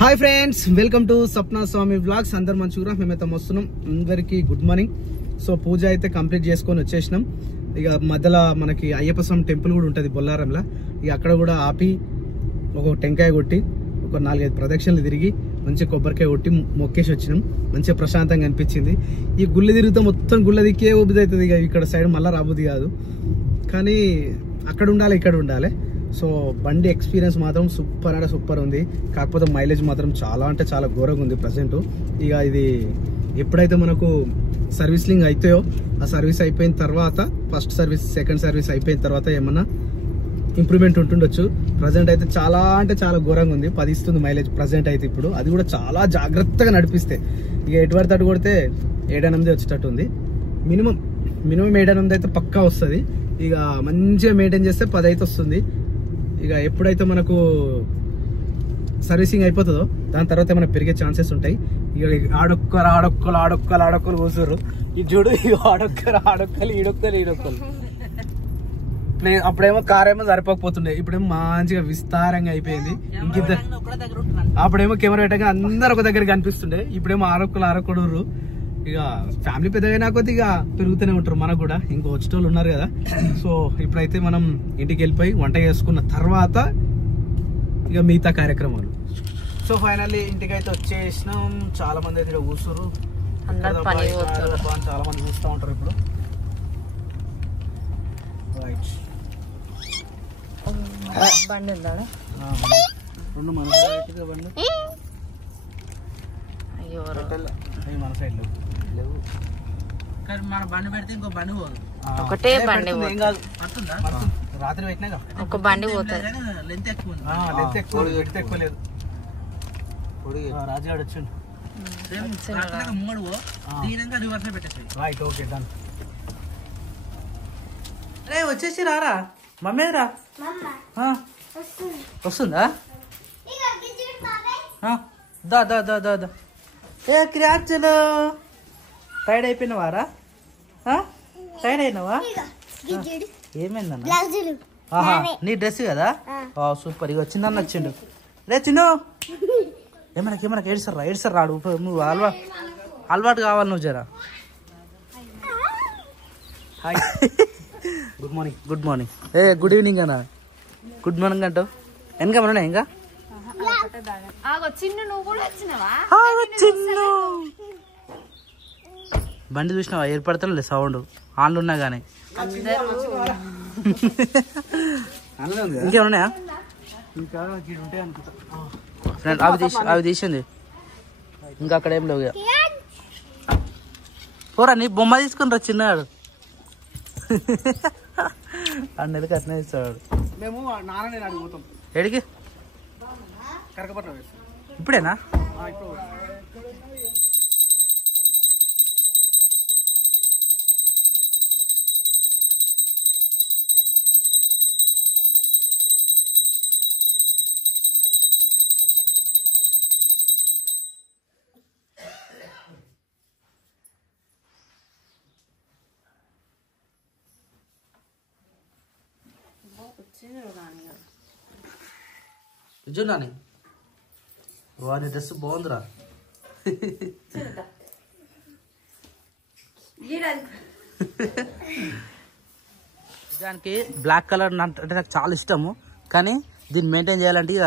Hi friends, welcome to Sapna Swamy vlogs. అందరు మంచిగా మేమైతే వస్తున్నాం. అందరికి గుడ్ మార్నింగ్. సో పూజ అయితే కంప్లీట్ చేసుకొని వచ్చేసినాం. ఇక మధ్యలో మనకి అయ్యప్ప స్వామి టెంపుల్ కూడా ఉంటుంది బొల్లారంలో. ఇక అక్కడ కూడా ఆపి ఒక టెంకాయ కొట్టి ఒక 4-5 ప్రదక్షిణలు తిరిగి మంచి కొబ్బరికాయ కొట్టి మొక్కేసి వచ్చినాం. మంచిగా ప్రశాంతంగా అనిపించింది. ఈ గుళ్ళు తిరుగుతా మొత్తం గుళ్ళ దిక్కే ఊబిది అవుతుంది. ఇక ఇక్కడ సైడ్ మళ్ళీ రాబుద్ది కాదు, కానీ అక్కడ ఉండాలి ఇక్కడ ఉండాలి. సో బండి ఎక్స్పీరియన్స్ మాత్రం సూపర్ అంటే సూపర్ ఉంది. కాకపోతే మైలేజ్ మాత్రం చాలా అంటే చాలా ఘోరంగా ఉంది ప్రజెంట్. ఇక ఇది ఎప్పుడైతే మనకు సర్వీసింగ్ అవుతాయో, ఆ సర్వీస్ అయిపోయిన తర్వాత ఫస్ట్ సర్వీస్ సెకండ్ సర్వీస్ అయిపోయిన తర్వాత ఏమన్నా ఇంప్రూవ్మెంట్ ఉంటుండొచ్చు. ప్రజెంట్ అయితే చాలా అంటే చాలా ఘోరంగా ఉంది. 10 ఇస్తుంది మైలేజ్ ప్రజెంట్ అయితే. ఇప్పుడు అది కూడా చాలా జాగ్రత్తగా నడిపిస్తే ఇక ఎటువంటి తట్టు కొడితే 7-8 వచ్చేటట్టు ఉంది. మినిమం 7-8 అయితే పక్కా వస్తుంది. ఇక మంచిగా మెయింటైన్ చేస్తే 10 అయితే వస్తుంది. ఇక ఎప్పుడైతే మనకు సర్వీసింగ్ అయిపోతుందో దాని తర్వాత ఏమైనా పెరిగే ఛాన్సెస్ ఉంటాయి. ఇక ఆడొక్కలు కూర్చోరు. ఇది చూడు, ఆడొక్కలు ఈడొక్కలు. అప్పుడేమో కార్ ఏమో సరిపోకపోతుండే, ఇప్పుడేమో మంచిగా విస్తారంగా అయిపోయింది. ఇంకిద్దరు అప్పుడేమో కెమెరా పెట్టగా అందరు ఒక దగ్గర కనిపిస్తుండే, ఇప్పుడేమో ఆరొక్కలు. ఇక ఫ్యామిలీ పెద్దగా కొద్ది ఇక పెరుగుతూనే ఉంటారు. మనకు కూడా ఇంకో వచ్చేటోళ్ళు ఉన్నారు కదా. సో ఇప్పుడైతే మనం ఇంటికి వెళ్ళిపోయి వంట చేసుకున్న తర్వాత ఇక మిగతా కార్యక్రమాలు. సో ఫైనల్లీ ఇంటికి అయితే వచ్చేసినాం. చాలా మంది అయితే కూర్చున్నారు, చాలా మంది చూస్తూ ఉంటారు ఇప్పుడు. బండి ఉందా? 2 మన సైడ్ బండి. అయ్యో మన సైడ్ లేవు. మన బండి పెడితే ఇంకో బండి పోదు. ఒకటే బండి రాత్రి పెట్టినాక ఒక బండి పోతుంది. లెంత్ ఎక్కువ ఉంది. లెంత్ ఎక్కువ లేదు. రాజుగాడు వచ్చిండు. ముంగడు దీనంగా రివర్స్ పెట్టేసి. Right, okay, done. రే వచ్చేసి రారా మమ్మీ రా. వస్తుందా? దా దా దా దా దా. ఏ క్రియాచలు టైర్డ్ అయిపోయినవారా? టైర్డ్ అయినావా? ఏమైందన్నా? ఆహా, నీ డ్రెస్ కదా. సూపర్. ఇక వచ్చిందన్న వచ్చిండు. రే చిన్ను, ఏమన్నా ఏడ్సర్ రాడు. నువ్వు అలవాటు కావాలి నువ్వు జరా. Hi, good morning. Good morning. A good evening అన్నా. గుడ్ మార్నింగ్ అంటావు. వెనక మన ఇంకా చిన్ను బండి చూసినావా? ఏర్పడతలే సౌండ్ ఆన్లు ఉన్నా గానీ. ఇంకేమున్నాయా? ఫ్రెండ్ అవి తీసింది. ఇంకా అక్కడ ఏం లేవు. పోరా, నీ బొమ్మ తీసుకుని రా చిన్నవాడు. అన్నెలకి అట్నే ఇస్తాడు. మేము నాన్న అడిగిపోతాం. ఎడికి? కరకపట్నం. ఇప్పుడేనా? నాని వారి డ్రెస్ బాగుందిరా. దానికి బ్లాక్ కలర్ అంటే నాకు చాలా ఇష్టము, కానీ దీన్ని మెయింటైన్ చేయాలంటే ఇక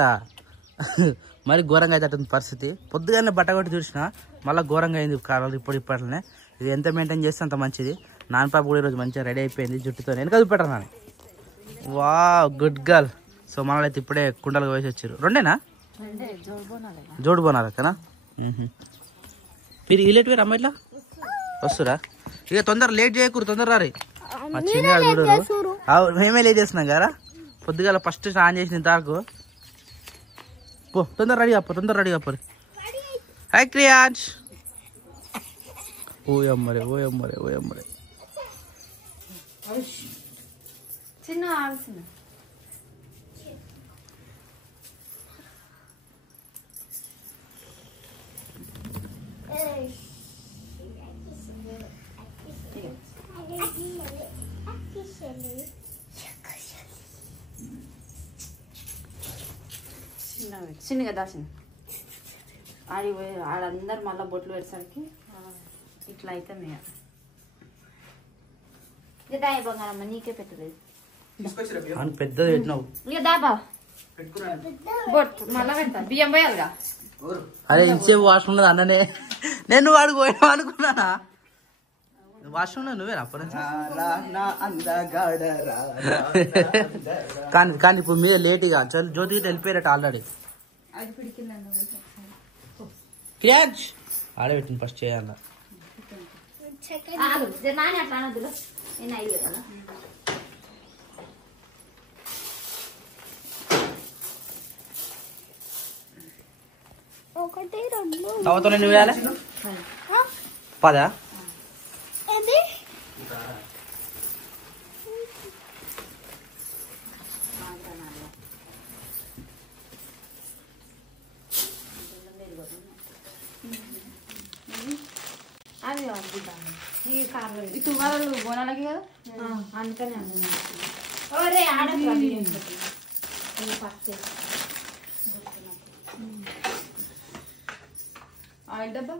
మరి ఘోరంగా అవుతుంది పరిస్థితి. పొద్దుగానే బట్ట కొట్టి చూసిన మళ్ళీ ఘోరంగా అయింది కలర్. ఇప్పట్లనే ఇది ఎంత మెయింటైన్ చేస్తే అంత మంచిది. నాన్నపాప కూడా ఈరోజు మంచిగా రెడీ అయిపోయింది జుట్టుతో. వెనక చూపెట్టరు నాని. వా గుడ్ గర్ల్. సో మనైతే ఇప్పుడే కుండలు వేసి వచ్చారు. 2 జోడు బోనాలి కదా. మీరు ఈ లేట్ వేరు అమ్మ ఇట్లా వస్తురా? ఇక తొందర లేట్ చేయకూరు, తొందర రారి. మా చిన్నగాడు చూడరు, మేమే లేట్ చేస్తున్నాం కదా. పొద్దుగాల ఫస్ట్ స్నానం చేసిన ఇంతకు పో. తొందర రెడీ అప్ప. హాయ్ క్రియాజ్. ఓ అమ్మరే చిన్న చిన్నగా దాచిన ఆడి పోయి ఆడందరు మళ్ళీ బొట్లు పెట్టేసరికి ఇట్లా అయితే మేము ఇక దాయ బంగారమ్మ నీకే పెట్టలేదు పెద్దది పెట్టినావు ఇక దాబా బొట్టు మళ్ళా పెడతా బియ్యం పోయాలిగా అరే ఇంతసేపు వాష్రూమ్ ఉన్నది అన్ననే నేను వాడికి పోయినా అనుకున్నానా వాష్రూమ్ నువ్వేనా అప్పటి నుంచి కానీ ఇప్పుడు మీద లేట్ ఇక జ్యోతి గిట్ట వెళ్ళిపోయారట ఆల్రెడీ క్రియాజ్ ఆడే పెట్టింది ఫస్ట్ చేయాల నాని అట్లా అనొద్దు నేను అయ్యే కదా తర్వాత నువ్వు వేయాలి పదా అది ఈ కార్లో ఈ తువ్వాలు బోనాలకి కదా అందుకని అరే ఆడదు ఆయిల్ డబ్బా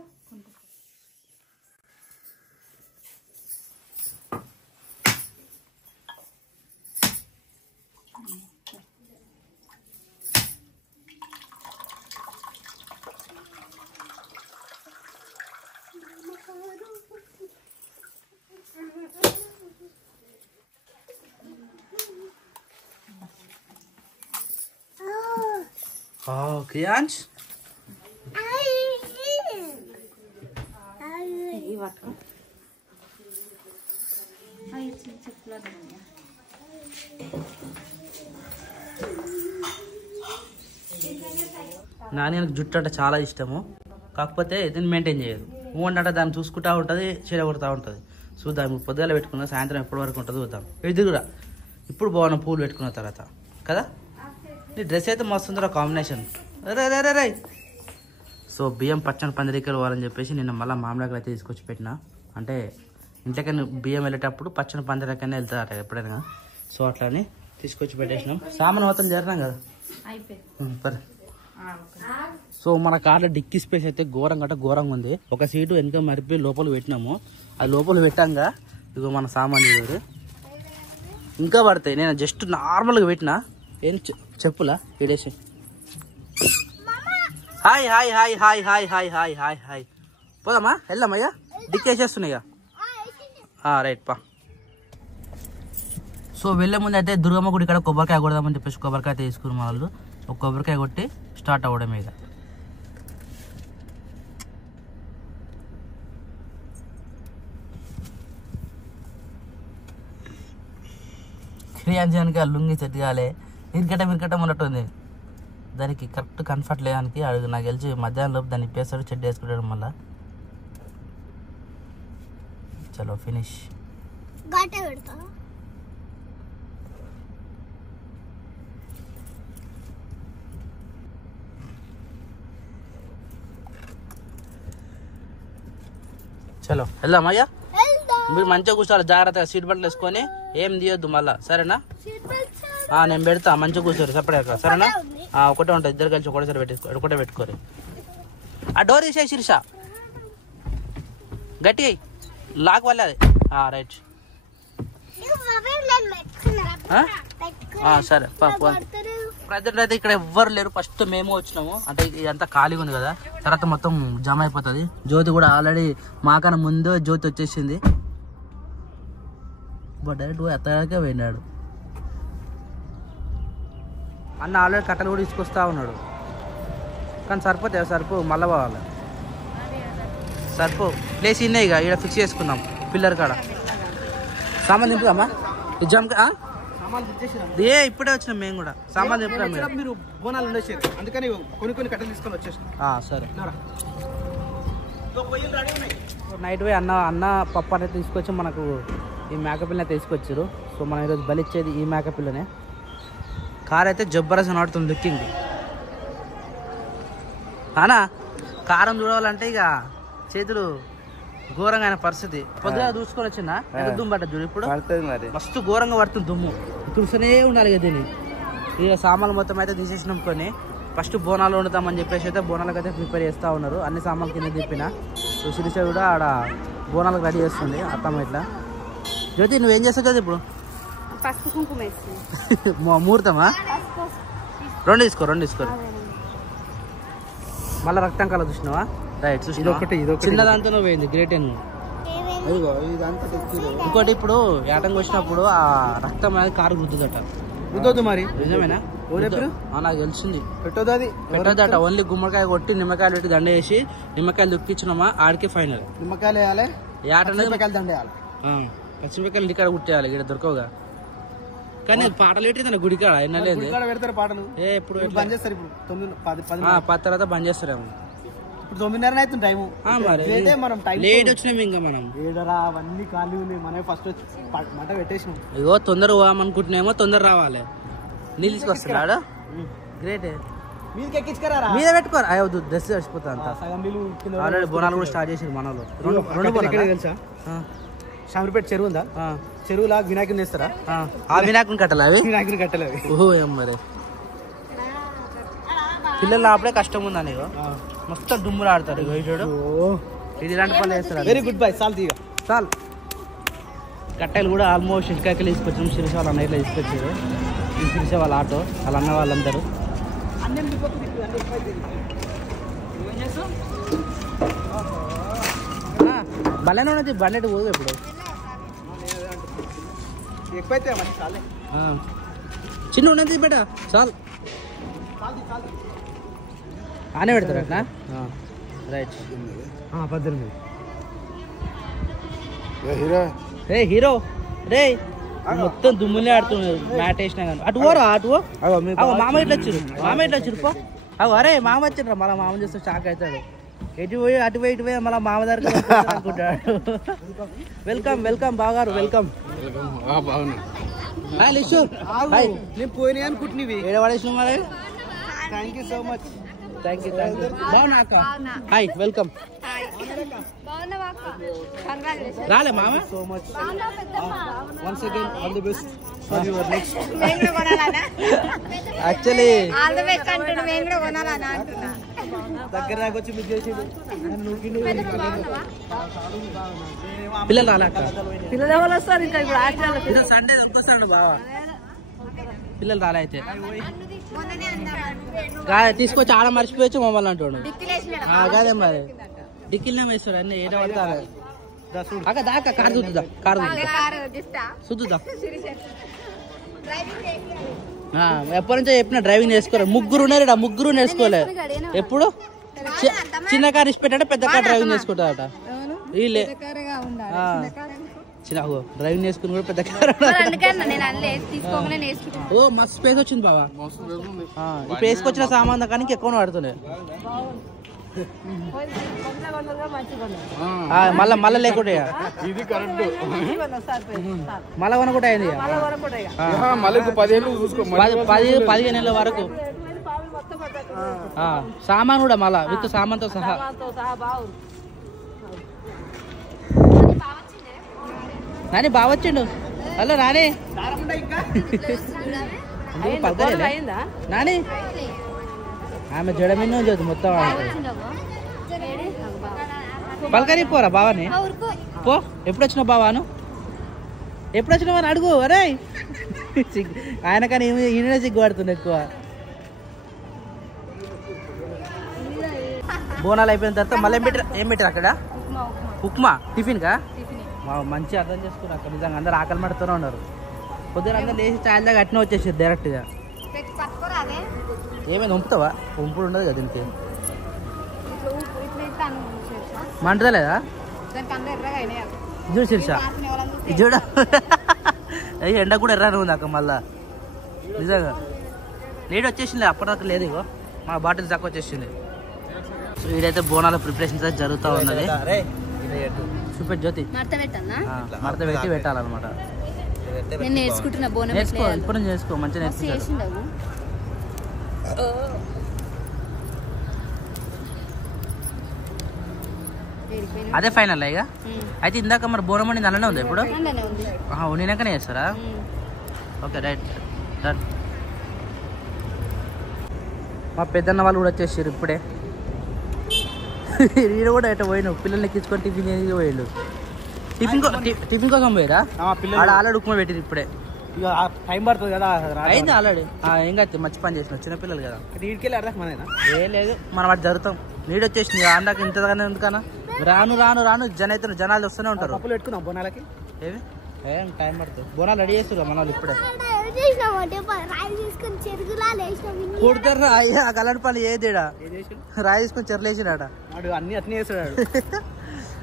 క్రియాన్స్ నాని జుట్టు అంటే చాలా ఇష్టము కాకపోతే దీన్ని మెయింటైన్ చేయదు అంటే దాన్ని చూసుకుంటా ఉంటుంది చెడగొడతా ఉంటుంది చూద్దాం పొద్దుగాల పెట్టుకున్నా సాయంత్రం ఎప్పటి వరకు ఉంటుంది చూద్దాం ఇది కూడా ఇప్పుడు బాగున్నా పూలు పెట్టుకున్న తర్వాత కదా నీ డ్రెస్ అయితే మస్తుందిరా కాంబినేషన్ రే సో బియ్యం పచ్చని పందిరికలు పోవాలని చెప్పేసి నిన్న మళ్ళీ మామిడాకులు అయితే తీసుకొచ్చి పెట్టిన అంటే ఇంట్లోకైనా బియ్యం వెళ్ళేటప్పుడు పచ్చని పందిరికైనా వెళ్తారట ఎప్పుడైనా సో అట్లని తీసుకొచ్చి పెట్టేసినాం సామాన్ మొత్తం జరిగినాం కదా సరే సో మన కార్లో డిక్కీ స్పేస్ అయితే ఘోరంగా ఉంది ఒక సీటు వెనక మరిపి లోపల పెట్టినాము అది లోపల పెట్టాంగా ఇగో మన సామాన్ చూడరు ఇంకా పడతాయి నేను జస్ట్ నార్మల్గా పెట్టినా ఏం చెప్పులా ఇడేసి hi hi hi hi hi hi hi hi hi పోదామా వెళ్దామయ్యా డిక్కేసేస్తున్నాయిగా రైట్ పా సో వెళ్ళే ముందు అయితే దుర్గమ్మ గుడి ఇక్కడ కొబ్బరికాయ కొడదామని చెప్పేసి కొబ్బరికాయ తీసుకుని మా వాళ్ళు ఒక కొబ్బరికాయ కొట్టి స్టార్ట్ అవ్వడం మీద క్రియాంజానికి లుంగి సెట్ కాలే మిరకట ఉన్నట్టుంది దానికి కరెక్ట్ కంఫర్ట్ లేదానికి అడుగు నాకు తెలిసి మధ్యాహ్నం లోపు దాన్ని ఇప్పేస్తాడు చెడ్డ వేసుకుంటాడు మళ్ళా చలో ఫినిష్ చలో వెళ్దామయ్యా మీరు మంచిగా కూర్చోవాలి జాగ్రత్తగా సీట్ బెల్ట్ వేసుకొని ఏం తీయొద్దు మళ్ళా సరేనా నేను పెడతా మంచిగా కూర్చోరు సపరేట్గా సరేనా ఒకటే ఉంటుంది ఇద్దరు కలిసి ఒకటే పెట్టుకోరు ఆ డోర్ తీసే శిరీష గట్టి లాక్ వల్ల అది రైట్ సరే ప్రజెంట్ అయితే ఇక్కడ ఎవ్వరు లేరు ఫస్ట్ మేము వచ్చినాము అంటే ఇదంతా ఖాళీగా ఉంది కదా తర్వాత మొత్తం జమ అయిపోతుంది జ్యోతి కూడా ఆల్రెడీ మాకన్నా ముందు జ్యోతి వచ్చేసింది బట్ డైరెక్ట్ ఎత్తడానికే పోయినాడు అన్న ఆల్రెడీ కట్టలు కూడా తీసుకొస్తా ఉన్నాడు కానీ సరిపోతే సరిపో మళ్ళా పోవాలి సరిపో ప్లేస్ ఇన్నాయి ఇక ఇక్కడ ఫిక్స్ చేసుకుందాం పిల్లర్ కాడ సామాన్ దింపుదామా జమ్కా ఇప్పుడే వచ్చినాం మేము కూడా సామాన్ చెప్తాం మీరు బోనాలు ఉండేసారు అందుకని కొన్ని కట్టలు తీసుకొని వచ్చేసాం సరే నైట్ పోయి అన్న పప్పు అనేది తీసుకొచ్చి మనకు ఈ మేకపిల్లని తీసుకొచ్చారు సో మనం ఈరోజు బలిచ్చేది ఈ మేకపిల్లనే కార్ అయితే జబ్బరసం ఆడుతుంది లుకింగ్ అనా కారం చూడాలంటే ఇక చేతులు ఘోరంగా అయిన పరిస్థితి పొద్దుగా దూసుకొని వచ్చిందా దుమ్ము పట్టదు చూడు ఇప్పుడు మస్తు ఘోరంగా పడుతుంది దుమ్ము చూస్తూనే ఉండాలి కదా దీన్ని ఇక సామాన్లు మొత్తం అయితే తీసేసినాం కొన్ని ఫస్ట్ బోనాలు వండుతామని చెప్పేసి అయితే బోనాలకు అయితే ప్రిపేర్ చేస్తూ ఉన్నారు. అన్ని సామాన్లు కింద తిప్పిన. శిరీష కూడా ఆడ బోనాలకు రెడీ చేస్తుంది అత్తమ్మ ఇట్లా. జ్యోతి నువ్వేం చేస్తావు జ్యోతి ఇప్పుడు? పసుపు కుంకుమ ముహూర్తమా? రెండు తీసుకో మళ్ళీ రక్తం కల చూసినావా? రైట్ చూసినా చిన్న దాంతో నువ్వు పోయింది గ్రేట్. ఇంకోటి ఇప్పుడు ఏటంగా వచ్చినప్పుడు ఆ రక్తం అనేది కారు గుర్తుందట. గుర్తొద్దు మరి. నిజమేనా? నాకు తెలిసింది. పెట్టొద్దట. ఓన్లీ గుమ్మడికాయ కొట్టి నిమ్మకాయలు పెట్టి దండ వేసి నిమ్మకాయలు దుక్కిచ్చినామా ఆడికే ఫైనల్. నిమ్మకాయలు వేయాలి, ఏటనేది దండ వేయాలి. పచ్చిమిరకాయలు ఇంటికాడ కుట్టేయాలి, ఇక్కడ దొరకవుగా. కానీ పాటలు పెట్టి తన గుడికాడ వినలేదు. పెడతారు పాటలు. ఎప్పుడు బంద్ చేస్తారు. ఇప్పుడు 10 తర్వాత బంద్ చేస్తారేమో. ఇప్పుడు 9:30 అవుతుంది టైము. లేట్ వచ్చినాం ఇంకా మనం. అవన్నీ ఖాళీ ఉన్నాయి. మనం ఫస్ట్ మంట పెట్టేసినాం. ఇగో తొందర పోవామనుకుంటున్నామో తొందర రావాలి. నీళ్ళు తీసుకొస్తున్నాడు. గ్రేట్. మీద పెట్టుకోరు. అయ్యో డ్రెస్ చచ్చిపోతా అంత. ఆల్రెడీ బోనాలు కూడా స్టార్ట్ చేసారు మనలో. రెండు తెలుసా? షామిరిపేట చెరువు ఉందా? చెరువులా వినాయకుని వేస్తారా? ఆ వినాయకుని కట్టాలి. అవి వినాయకుని కట్టలే. ఓహో మరి పిల్లలు అప్పుడే కష్టం ఉందని మొత్తం దుమ్ములు ఆడతారు. ఇగో చూడు ఇది ఇలాంటి పనులు వేస్తారు. Very good bye. చాలు కట్టెలు కూడా ఆల్మోస్ట్ ఇటుకాయలు తీసుకొచ్చాము. శిరీష వాళ్ళ అన్న ఇట్లా తీసుకొచ్చారు. శిరీష వాళ్ళ ఆటో వాళ్ళ అన్న వాళ్ళందరూ. భలేనే ఉన్నది బండి పోదు ఇప్పుడు. ఎక్కువైతే చిన్న ఉన్నది బేట చాలు. ఆనే పెడతారు అట్లా. రైట్ 18. హీరో రే మొత్తం దుమ్ములే ఆడుతున్నారు. మ్యాట్ వేసినా కానీ అటు పోరా. మామ ఇట్లా వచ్చారు పో. అరే మామ వచ్చిండ్రా. మళ్ళీ మామ చేస్తే షాక్ అవుతాడు. ఎటు పోయి మళ్ళీ మామ దగ్గర అనుకుంటాడు. వెల్కమ్ బాగారు. వెల్కమ్. నేను పోయినా అనుకుంటున్నావి. ఏడవాడేసిన మరి. Thank you so much. Thank you. బాగున్నా అక్క. Hi welcome. రాలే మామ. So much. Once again all the best for your next. Actually దగ్గర దాకొచ్చి మీకు చేసేది. పిల్లలు రాలే అక్క. పిల్లలు ఎవరు వస్తారు ఇంకా ఇప్పుడు? సండే వస్తాడు బావా. పిల్లలు రాలే అయితే తీసుకొచ్చి ఆడ మర్చిపోయచ్చు మమ్మల్ని అంటాడు. కాదే మరి డిక్కిల్నే వేస్తాడు అన్నీ. ఏదో పడతారు అక్క. దాకా కారు చూద్దా. చూద్దా. ఎప్పటి నుంచో చెప్పిన డ్రైవింగ్ నేర్చుకోరు. ముగ్గురు ఉన్నారు. ముగ్గురు నేర్చుకోలే. ఎప్పుడు చిన్న కారు ఇచ్చి పెట్టాడ పెద్ద కారు డ్రైవింగ్ నేర్చుకుంటారట వీళ్ళే. చిన్న డ్రైవింగ్ నేర్చుకుని కూడా పెద్ద కారు. ఓ మస్తు స్పేస్ వచ్చింది బాబా. ఇప్పుడు వేసుకొచ్చిన సామాన్ కానీ ఎక్కువ పడుతున్నాయి. మళ్ళా లేకుండా మళ్ళా కొనకుండా అయింది. 15 ఏళ్ళ వరకు సామాన్ కూడా మళ్ళా విత్ సామాన్తో సహా. నాని బాగా వచ్చిండు. హలో నాని. నాని ఆమె జడమిన్నో చదువు మొత్తం పలకరి పోరా బావాని. పో. ఎప్పుడు వచ్చినావు బావాను? ఎప్పుడు వచ్చినావు అని అడుగు. అరే ఆయన కానీ ఈయన సిగ్గుపడుతుంది ఎక్కువ. బోనాలు అయిపోయిన తర్వాత మళ్ళీ ఏం పెట్టారు అక్కడ? ఉప్మా టిఫిన్ కా? మంచి అర్థం చేసుకున్నారు అక్కడ. నిజంగా అందరు ఆకలి పడుతూనే ఉన్నారు. పొద్దున అందరు లేచి ఛాయల దాకా అట్నే వచ్చేసారు డైరెక్ట్గా. ఏమైనా వంపుతావా? వంపుడు ఉండదు కదా దీనికి. మంటదా చూడు శిరీష. చూడ అయ్యి ఎండ కూడా ఎర్రని ఉంది అక్క. మళ్ళా నిజంగా లేట్ వచ్చేసింది. అప్పటిదాకా లేదు. ఇగో మా బాటిల్ తక్కువ వచ్చేసింది. సో ఇదైతే బోనాల ప్రిపరేషన్ జరుగుతూ ఉన్నది. చూపెట్టు జ్యోతి. మడత పెట్టి పెట్టాలన్నమాట. నేర్చుకో. ఇప్పుడు నేర్చుకో. మంచిగా నేర్చుకో. అదే ఫైనల్ ఇక. అయితే ఇందాక మరి బోనం వండింది అలానే ఉంది ఇప్పుడు. వండినాకనే చేస్తారా? Okay right. డన్. మా పెద్దన్న వాళ్ళు కూడా వచ్చేసారు ఇప్పుడే. ఈయన కూడా ఎట్లా పోయినావు పిల్లల్ని ఎక్కించుకొని టిఫిన్ చేసి పోయిండు. టిఫిన్ కోసం పోయిరా? ఆడ ఆల్రెడీ ఉప్మా పెట్టిరు ఇప్పుడే. ఇక టైం పడుతుంది కదా. అయింది ఆల్రెడీ. ఏం కాదు మంచి పని చేసిన చిన్నపిల్లలు కదా. నీటికెళ్ళి అర్థం మనైనా ఏం లేదు మనం అటు జరుగుతాం. నీడు వచ్చేసింది అందాక ఇంతగానే ఎందుకన్నా. రాను రాను రాను జనాలు వస్తూనే ఉంటారు. పప్పులు పెట్టుకున్నాం బోనాలకి. ఏం టైం పడుతుంది. బోనాలు రెడీ చేస్తారు మన వాళ్ళు ఇప్పుడే. కొడతారు అయ్యా కలర్ పని ఏదేడా రాయి తీసుకొని చెరలేసినాడ. అన్ని అట్నే చేస్తాడు.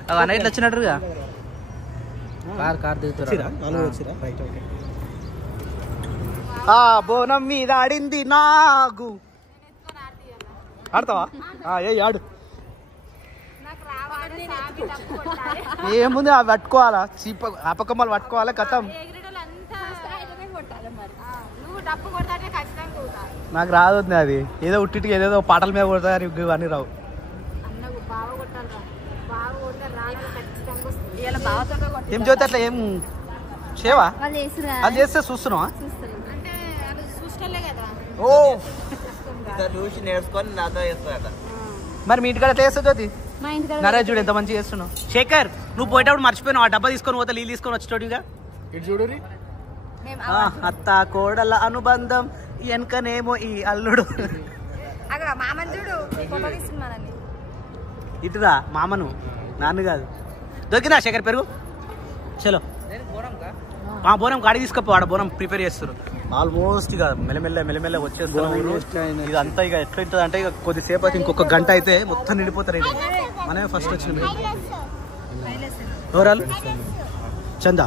అవి అన్న ఇట్లా వచ్చినట్టుగా కార్ దిగుతారు. బోనం మీద ఆడింది నాగు. ఆడతావా? ఏ ఆడు. ఏముంది అవి పట్టుకోవాలా అపకమ్మలు పట్టుకోవాలా కథం. నాకు రాదు అది. ఏదో ఉట్టికి ఏదేదో పాటల మీద కొడతారు ఇవన్నీ రావు. ఏం చదివితే అట్లా ఏం చేవా? అది చేస్తే చూస్తున్నావా? ఓ చూసి నేర్చుకొని నాతో చేస్తాడట. మరి మీ ఇంటికాడ ఎట్లా చేస్తా జ్యోతి? నరేష్ చూడు ఎంత మంచిగా చేస్తున్నావు. శేఖర్ నువ్వు పోయేటప్పుడు మర్చిపోయినావు ఆ డబ్బా తీసుకొని పోతా నీళ్ళు తీసుకొని వచ్చేటోడుగా. ఇటు చూడు అత్త కోడల అనుబంధం వెనకనేమో ఈ అల్లుడు. ఇటురా మామను నాన్న కాదు. దొరికిందా శేఖర్ పెరుగు? చలో బోనం గాడి తీసుకపో. ఆడ బోనం ప్రిపేర్ చేస్తారు ఆల్మోస్ట్. ఇక మెల్లమెల్ల వచ్చేస్తున్నాం. ఇదంతా ఇక ఎట్లా ఉంటుంది అంటే ఇక కొద్దిసేపు అయితే ఇంకొక గంట అయితే మొత్తం నిండిపోతారు. ఇది మనమే ఫస్ట్ వచ్చిన ఓవరాల్ చందా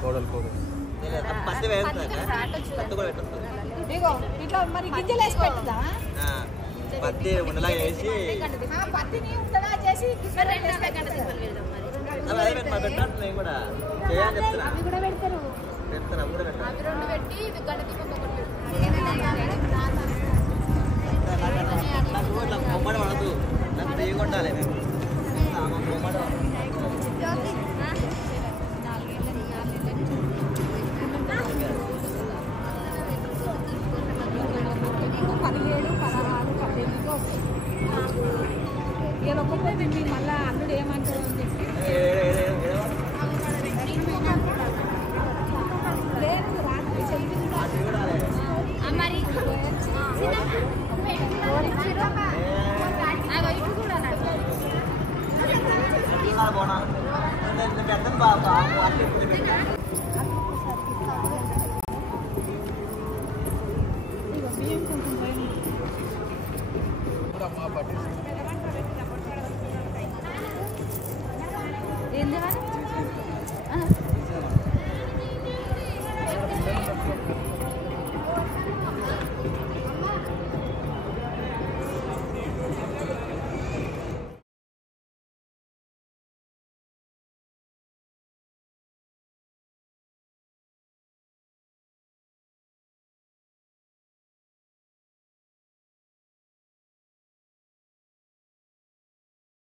మళ్ళా అల్లుడు ఏమంటారు ఏంది